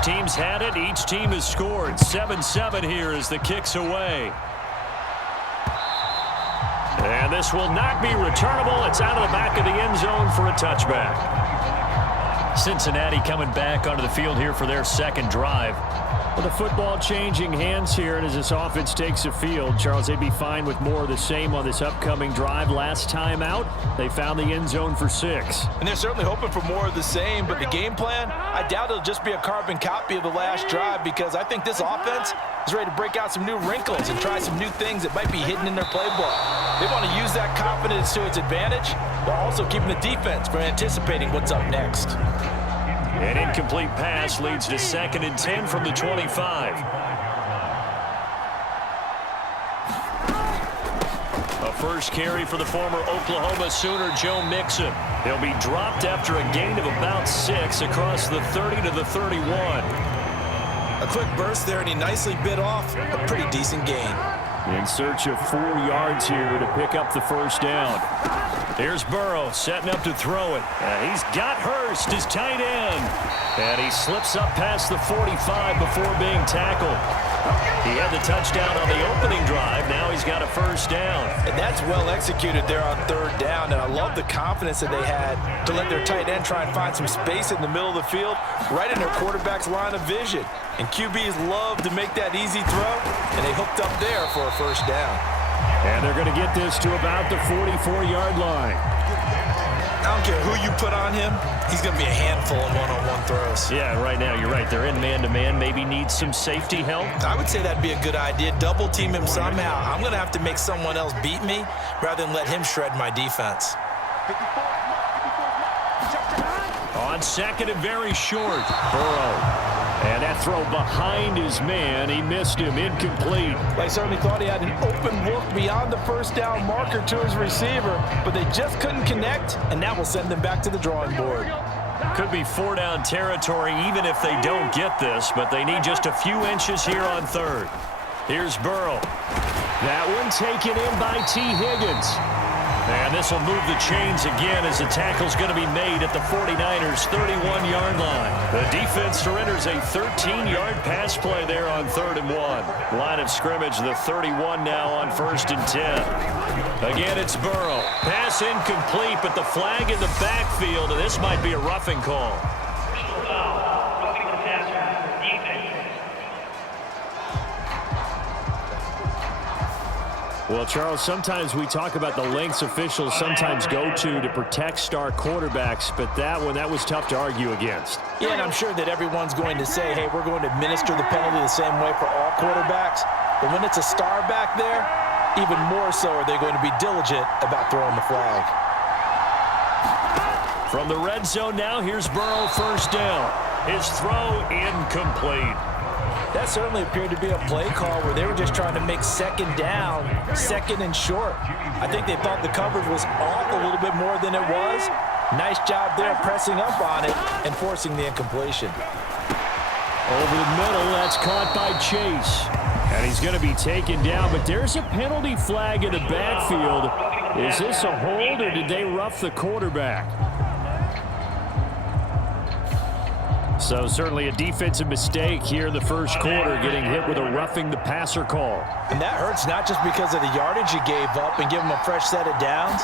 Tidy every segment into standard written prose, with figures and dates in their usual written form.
Each team's had it. Each team has scored. 7-7 here as the kick's away. And this will not be returnable. It's out of the back of the end zone for a touchback. Cincinnati coming back onto the field here for their second drive. Well, the football changing hands here, and as this offense takes the field, Charles, they'd be fine with more of the same on this upcoming drive. Last time out, they found the end zone for 6. And they're certainly hoping for more of the same, but the game plan, I doubt it'll just be a carbon copy of the last drive, because I think this offense is ready to break out some new wrinkles and try some new things that might be hidden in their playbook. They want to use that confidence to its advantage, while also keeping the defense from anticipating what's up next. An incomplete pass leads to 2nd and 10 from the 25. A first carry for the former Oklahoma Sooner, Joe Mixon. He'll be dropped after a gain of about 6 across the 30 to the 31. A quick burst there, and he nicely bit off a pretty decent gain. In search of 4 yards here to pick up the first down. Here's Burrow setting up to throw it. He's got Hurst, his tight end. And he slips up past the 45 before being tackled. He had the touchdown on the opening drive. Now he's got a first down. And that's well executed there on 3rd down. And I love the confidence that they had to let their tight end try and find some space in the middle of the field, right in their quarterback's line of vision. And QBs love to make that easy throw, and they hooked up there for a first down. And they're going to get this to about the 44-yard line. I don't care who you put on him, he's going to be a handful in one-on-one throws. Yeah, right now, you're right. They're in man-to-man. Maybe needs some safety help. I would say that'd be a good idea. Double team him somehow. I'm going to have to make someone else beat me rather than let him shred my defense. On 2nd and very short, Burrow. And that throw behind his man, he missed him, incomplete. I certainly thought he had an open look beyond the first down marker to his receiver, but they just couldn't connect, and that will send them back to the drawing board. Could be 4-down territory even if they don't get this, but they need just a few inches here on 3rd. Here's Burrow. That one taken in by T. Higgins. And this will move the chains again as the tackle's going to be made at the 49ers' 31-yard line. The defense surrenders a 13-yard pass play there on 3rd and 1. Line of scrimmage, the 31 now on 1st and 10. Again, it's Burrow. Pass incomplete, but the flag in the backfield, and this might be a roughing call. Well, Charles, sometimes we talk about the lengths officials sometimes go to protect star quarterbacks, but that was tough to argue against. Yeah, and I'm sure that everyone's going to say, hey, we're going to administer the penalty the same way for all quarterbacks. But when it's a star back there, even more so are they going to be diligent about throwing the flag. From the red zone now, here's Burrow, first down. His throw incomplete. That certainly appeared to be a play call where they were just trying to make 2nd down, 2nd and short. I think they thought the coverage was off a little bit more than it was. Nice job there pressing up on it and forcing the incompletion. Over the middle, that's caught by Chase. And he's going to be taken down, but there's a penalty flag in the backfield. Is this a hold or did they rough the quarterback? So certainly a defensive mistake here in the first quarter, getting hit with a roughing the passer call. And that hurts not just because of the yardage you gave up and give them a fresh set of downs,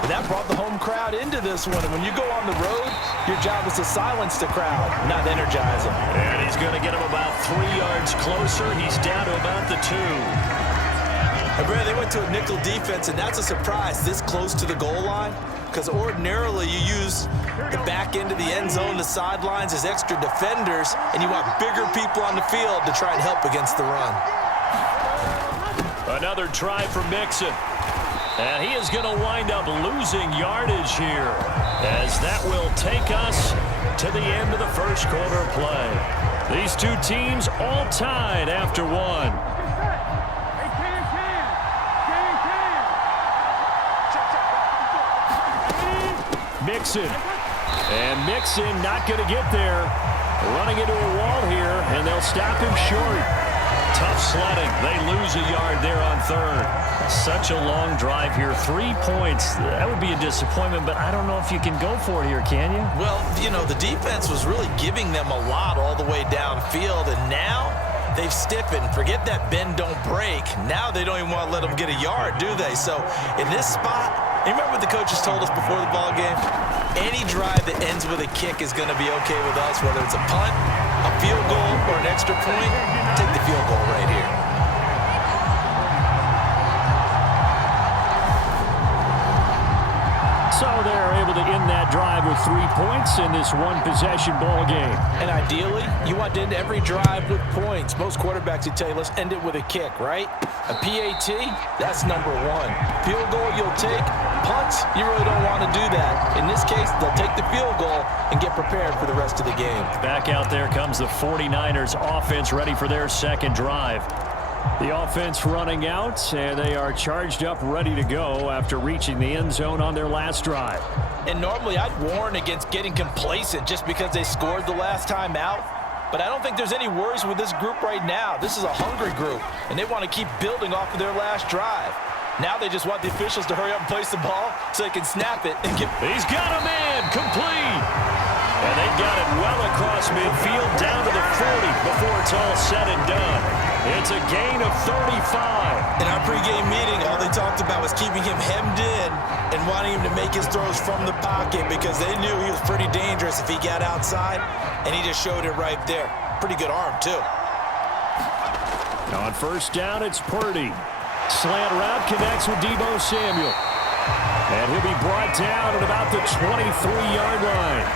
but that brought the home crowd into this one. And when you go on the road, your job is to silence the crowd, not energize them. And he's going to get him about 3 yards closer. He's down to about the 2. And Brad, they went to a nickel defense, and that's a surprise this close to the goal line, because ordinarily you use the back end of the end zone, the sidelines as extra defenders, and you want bigger people on the field to try and help against the run. Another try for Mixon. And he is going to wind up losing yardage here, as that will take us to the end of the first quarter play. These two teams all tied after 1. Mixon. And Mixon not going to get there. Running into a wall here, and they'll stop him short. Tough sledding. They lose a yard there on third. Such a long drive here. 3 points. That would be a disappointment, but I don't know if you can go for it here, can you? Well, you know, the defense was really giving them a lot all the way downfield, and now they've stiffened. Forget that bend, don't break. Now they don't even want to let them get a yard, do they? So in this spot, you remember what the coaches told us before the ball game? Any drive that ends with a kick is going to be okay with us, whether it's a punt, a field goal, or an extra point. Take the field goal right here. So they're able to end that drive with 3 points in this one-possession ball game. And ideally, you want to end every drive with points. Most quarterbacks would tell you, let's end it with a kick, right? A PAT, that's number one. Field goal, you'll take. Punts, you really don't want to do that. In this case, they'll take the field goal and get prepared for the rest of the game. Back out there comes the 49ers offense ready for their second drive. The offense running out, and they are charged up, ready to go after reaching the end zone on their last drive. And normally I'd warn against getting complacent just because they scored the last time out. But I don't think there's any worries with this group right now. This is a hungry group, and they want to keep building off of their last drive. Now they just want the officials to hurry up and place the ball so they can snap it and get... He's got a man, complete! And they've got it well across midfield down to the 40 before it's all said and done. It's a gain of 35. In our pregame meeting, all they talked about was keeping him hemmed in and wanting him to make his throws from the pocket because they knew he was pretty dangerous if he got outside, and he just showed it right there. Pretty good arm, too. On first down, it's Purdy. Slant route connects with Deebo Samuel. And he'll be brought down at about the 23-yard line.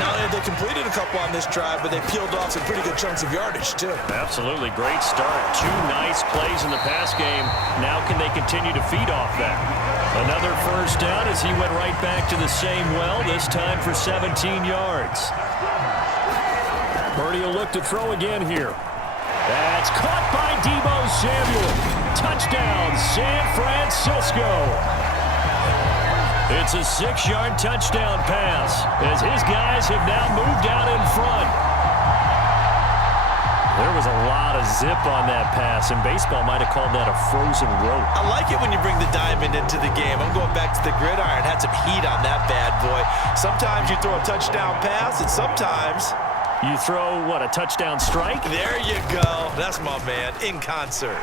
Not only have they completed a couple on this drive, but they peeled off some pretty good chunks of yardage, too. Absolutely. Great start. 2 nice plays in the pass game. Now can they continue to feed off that? Another first down as he went right back to the same well, this time for 17 yards. Purdy will look to throw again here. That's caught by Deebo Samuel. Touchdown, San Francisco. It's a 6-yard touchdown pass as his guys have now moved out in front. There was a lot of zip on that pass, and baseball might have called that a frozen rope. I like it when you bring the diamond into the game. I'm going back to the gridiron. Had some heat on that bad boy. Sometimes you throw a touchdown pass, and sometimes... you throw, what, a touchdown strike? There you go. That's my man, in concert.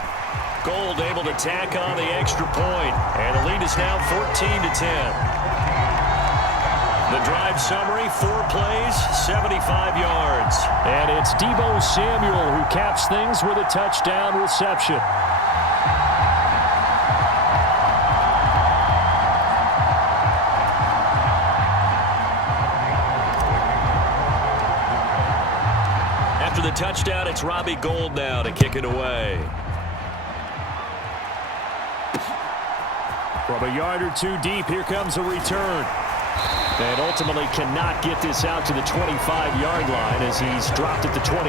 Gold able to tack on the extra point, and the lead is now 14-10. The drive summary, 4 plays, 75 yards. And it's Deebo Samuel who caps things with a touchdown reception. After the touchdown, it's Robbie Gould now to kick it away. From a yard or 2 deep, here comes a return. And ultimately cannot get this out to the 25-yard line as he's dropped at the 23.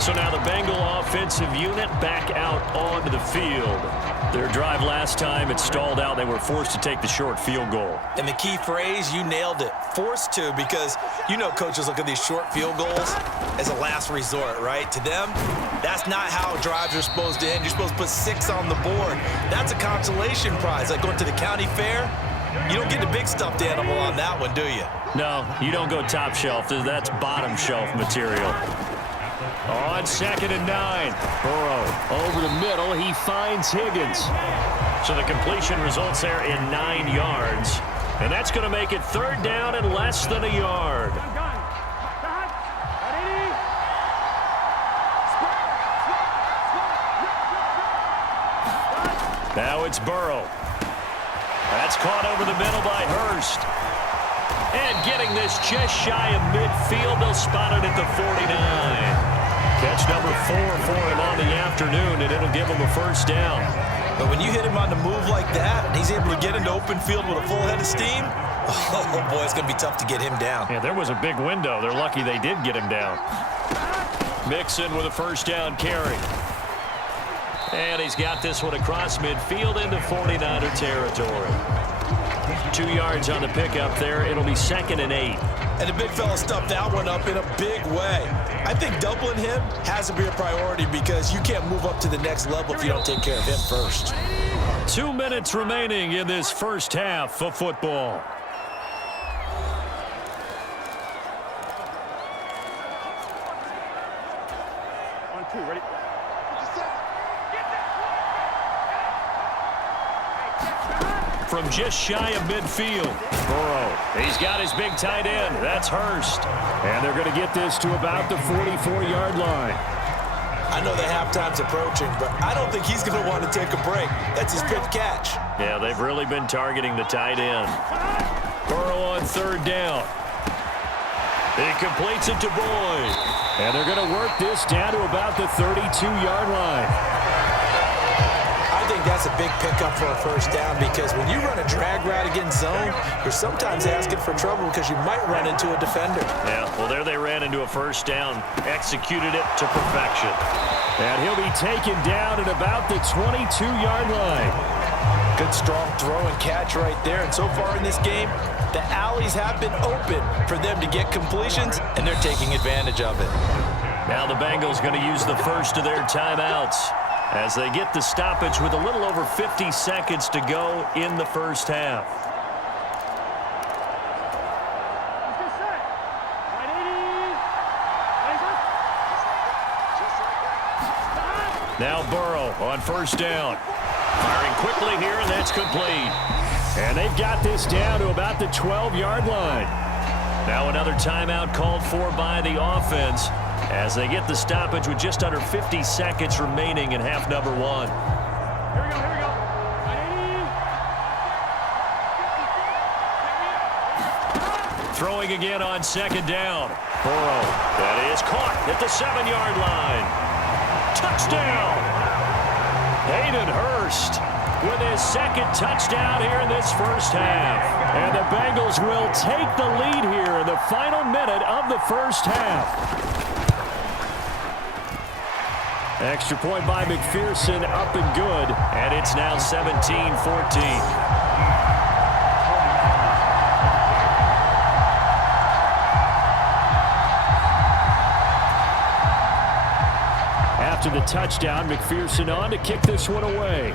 So now the Bengal offensive unit back out onto the field. Their drive last time, it stalled out. They were forced to take the short field goal. And the key phrase, you nailed it. Forced to, because you know coaches look at these short field goals as a last resort, right? To them, that's not how drives are supposed to end. You're supposed to put 6 on the board. That's a consolation prize, like going to the county fair. You don't get the big stuffed animal on that one, do you? No, you don't go top shelf. That's bottom shelf material. On 2nd and 9, Burrow over the middle. He finds Higgins. So the completion results there in 9 yards. And that's going to make it 3rd down and less than a yard. Now it's Burrow. That's caught over the middle by Hurst. And getting this just shy of midfield, they'll spot it at the 49. Catch number 4 for him on the afternoon, and it'll give him a first down. But when you hit him on the move like that, and he's able to get into open field with a full head of steam, oh boy, it's going to be tough to get him down. Yeah, there was a big window. They're lucky they did get him down. Mixon with a first down carry. And he's got this one across midfield into 49er territory. 2 yards on the pickup there. It'll be 2nd and 8. And the big fella stuffed that one up in a big way. I think doubling him has to be a priority because you can't move up to the next level if you don't take care of him first. 2 minutes remaining in this first half of football. Ready? From just shy of midfield, Burrow. He's got his big tight end. That's Hurst. And they're going to get this to about the 44-yard line. I know the halftime's approaching, but I don't think he's going to want to take a break. That's his fifth catch. Yeah, they've really been targeting the tight end. Burrow on 3rd down. He completes it to Boyd. And they're going to work this down to about the 32-yard line. I think that's a big pickup for a first down because when you run a drag route against zone, you're sometimes asking for trouble because you might run into a defender. Yeah, well, there they ran into a first down, executed it to perfection. And he'll be taken down at about the 22-yard line. Good, strong throw and catch right there. And so far in this game, the alleys have been open for them to get completions, and they're taking advantage of it. Now the Bengals going to use the first of their timeouts as they get the stoppage with a little over 50 seconds to go in the first half. Now Burrow on 1st down. Firing quickly here, and that's complete. And they've got this down to about the 12-yard line. Now another timeout called for by the offense as they get the stoppage with just under 50 seconds remaining in half number 1. Here we go. Throwing again on 2nd down. Burrow. That is caught at the 7-yard line. Touchdown! Hayden Hurst with his 2nd touchdown here in this first half. And the Bengals will take the lead here in the final minute of the first half. Extra point by McPherson, up and good. And it's now 17-14. After the touchdown, McPherson on to kick this one away.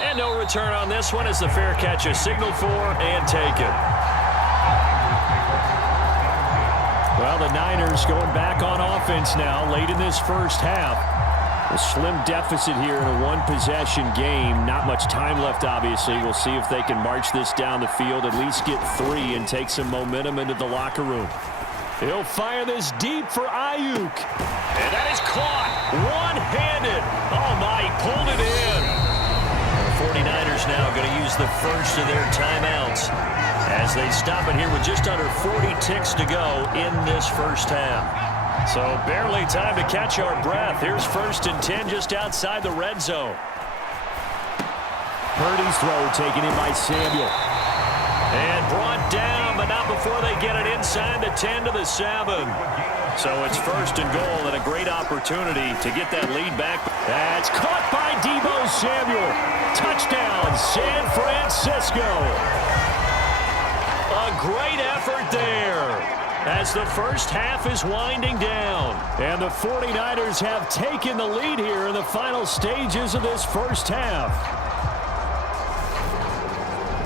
And no return on this one as the fair catch is signaled for and taken. Well, the Niners going back on offense now late in this first half. A slim deficit here in a one-possession game. Not much time left, obviously. We'll see if they can march this down the field, at least get 3 and take some momentum into the locker room. He'll fire this deep for Ayuk. And that is caught one-handed. Oh, my, he pulled it in. The 49ers now going to use the first of their timeouts as they stop it here with just under 40 ticks to go in this first half. So barely time to catch our breath. Here's 1st and 10 just outside the red zone. Purdy's throw taken in by Samuel. And brought down, but not before they get it inside the 10 to the 7. So it's 1st and goal and a great opportunity to get that lead back. That's caught by Deebo Samuel. Touchdown, San Francisco. A great effort there as the first half is winding down. And the 49ers have taken the lead here in the final stages of this first half.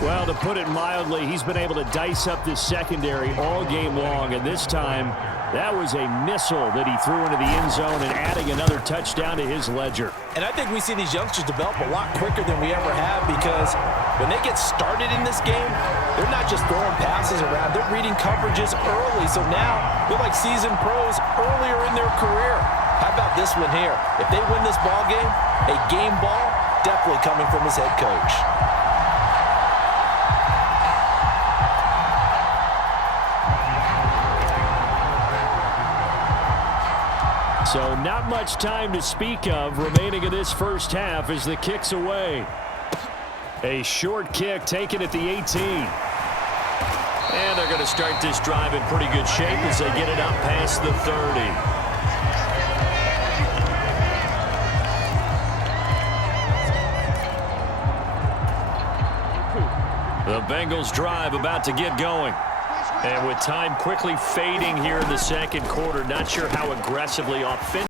Well, to put it mildly, he's been able to dice up this secondary all game long, and this time that was a missile that he threw into the end zone and adding another touchdown to his ledger. And I think we see these youngsters develop a lot quicker than we ever have because when they get started in this game, they're not just throwing passes around, they're reading coverages early. So now they're like seasoned pros earlier in their career. How about this one here? If they win this ball game, a game ball definitely coming from his head coach. So not much time to speak of remaining in this first half as the kick's away. A short kick taken at the 18. And they're going to start this drive in pretty good shape as they get it up past the 30. The Bengals drive about to get going. And with time quickly fading here in the second quarter, not sure how aggressively offensively